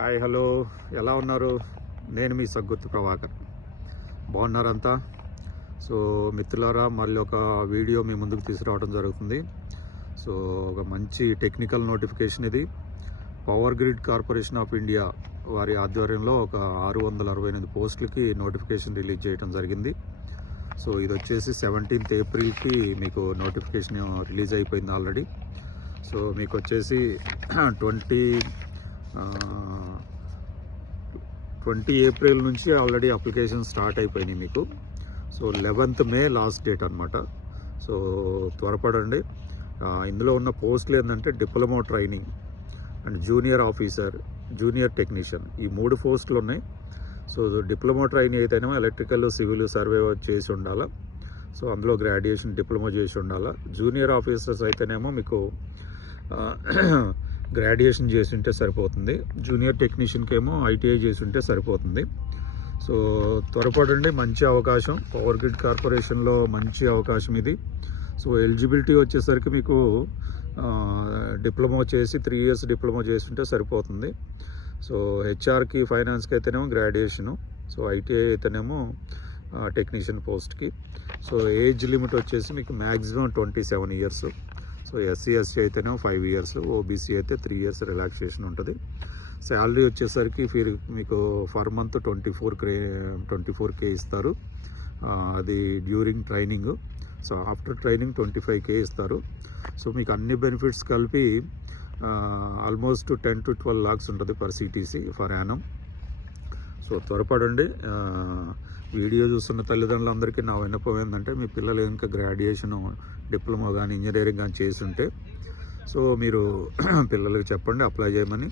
Hi hello, ఎలా ఉన్నారు? నేను మీ సగ్గుర్తి ప్రభాకర్. బాగున్నారంతా? సో మిత్రులారా, మళ్ళీ ఒక వీడియో మీ ముందుకు తీసుకురావడం జరుగుతుంది. సో ఒక మంచి టెక్నికల్ నోటిఫికేషన్ ఇది. Power grid corporation of India వారి ఆధ్వర్యంలో ఒక 668 పోస్టులకి నోటిఫికేషన్ రిలీజ్ చేయడం జరిగింది. సో ఇది వచ్చేసి 17th ఏప్రిల్కి మీకు నోటిఫికేషన్ రిలీజ్ అయిపోయింది ఆల్రెడీ. సో మీకు వచ్చేసి 20 ఏప్రిల్ నుంచి ఆల్రెడీ అప్లికేషన్ స్టార్ట్ అయిపోయినాయి మీకు. సో 11th మే లాస్ట్ డేట్ అనమాట. సో త్వరపడండి. ఇందులో ఉన్న పోస్టులు ఏంటంటే diploma training and junior officer, junior technician, ఈ 3 పోస్టులు ఉన్నాయి. సో డిప్లొమా ట్రైనింగ్ అయితేనేమో ఎలక్ట్రికల్, సివిల్ సర్వే చేసి ఉండాలా. సో అందులో గ్రాడ్యుయేషన్ డిప్లొమా చేసి ఉండాలా. జూనియర్ ఆఫీసర్స్ అయితేనేమో మీకు గ్రాడ్యుయేషన్ చేసి ఉంటే సరిపోతుంది. జూనియర్ టెక్నీషియన్కి ఏమో ఐటీఐ చేసి ఉంటే సరిపోతుంది. సో త్వరపడండి, మంచి అవకాశం. పవర్ గ్రిడ్ కార్పొరేషన్లో మంచి అవకాశం ఇది. సో ఎలిజిబిలిటీ వచ్చేసరికి మీకు డిప్లొమా చేసి 3 years డిప్లొమా చేసి ఉంటే సరిపోతుంది. సో హెచ్ఆర్కి, ఫైనాన్స్కి అయితేనేమో గ్రాడ్యుయేషను. సో ఐటీఐ అయితేనేమో టెక్నీషియన్ పోస్ట్కి. సో ఏజ్ లిమిట్ వచ్చేసి మీకు మ్యాక్సిమం 27 years. సో ఎస్సీ అయితేనేమో 5 years, ఓబీసీ అయితే 3 years రిలాక్సేషన్ ఉంటుంది. శాలరీ వచ్చేసరికి మీకు ఫర్ మంత్ 24K ఇస్తారు. అది during training. So after training 25K ఇస్తారు. సో మీకు అన్ని బెనిఫిట్స్ కలిపి ఆల్మోస్ట్ 10 to 12 lakhs ఉంటుంది per CTC for annum. So త్వరపడండి. వీడియో చూస్తున్న తల్లిదండ్రులందరికీ నా విన్నపం ఏంటంటే, మీ పిల్లలు ఇంకా గ్రాడ్యుయేషన్, డిప్లొమా కానీ ఇంజనీరింగ్ కానీ చేసి ఉంటే సో మీరు పిల్లలకి చెప్పండి అప్లై చేయమని.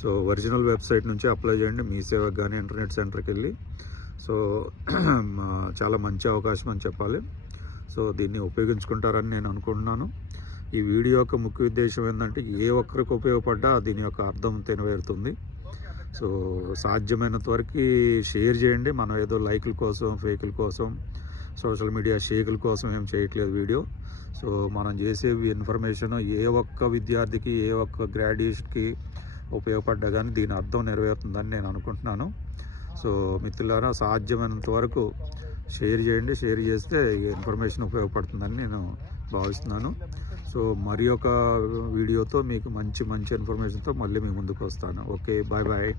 సో ఒరిజినల్ వెబ్సైట్ నుంచి అప్లై చేయండి. మీ సేవకు కానీ ఇంటర్నెట్ సెంటర్కి వెళ్ళి. సో చాలా మంచి అవకాశం అని చెప్పాలి. సో దీన్ని ఉపయోగించుకుంటారని నేను అనుకుంటున్నాను. ఈ వీడియో యొక్క ముఖ్య ఉద్దేశం ఏంటంటే, ఏ ఒక్కరికి ఉపయోగపడ్డా దీని యొక్క అర్థం తెనవేరుతుంది. సో సాధ్యమైనంత వరకు షేర్ చేయండి. మనం ఏదో లైకుల కోసం, ఫేకుల కోసం, సోషల్ మీడియా షేకుల కోసం ఏం చేయట్లేదు వీడియో. సో మనం చేసే ఇన్ఫర్మేషన్ ఏ ఒక్క విద్యార్థికి, ఏ ఒక్క గ్రాడ్యుయేషన్కి ఉపయోగపడ్డా కానీ దీని అర్థం నెరవేరుతుందని నేను అనుకుంటున్నాను. సో మిత్రులారా, సాధ్యమైనంత వరకు షేర్ చేయండి. షేర్ చేస్తే ఇన్ఫర్మేషన్ ఉపయోగపడుతుందని నేను భావిస్తున్నాను. సో మరి ఒక వీడియోతో మీకు మంచి ఇన్ఫర్మేషన్తో మళ్ళీ మీ ముందుకు వస్తాను. Okay, bye bye.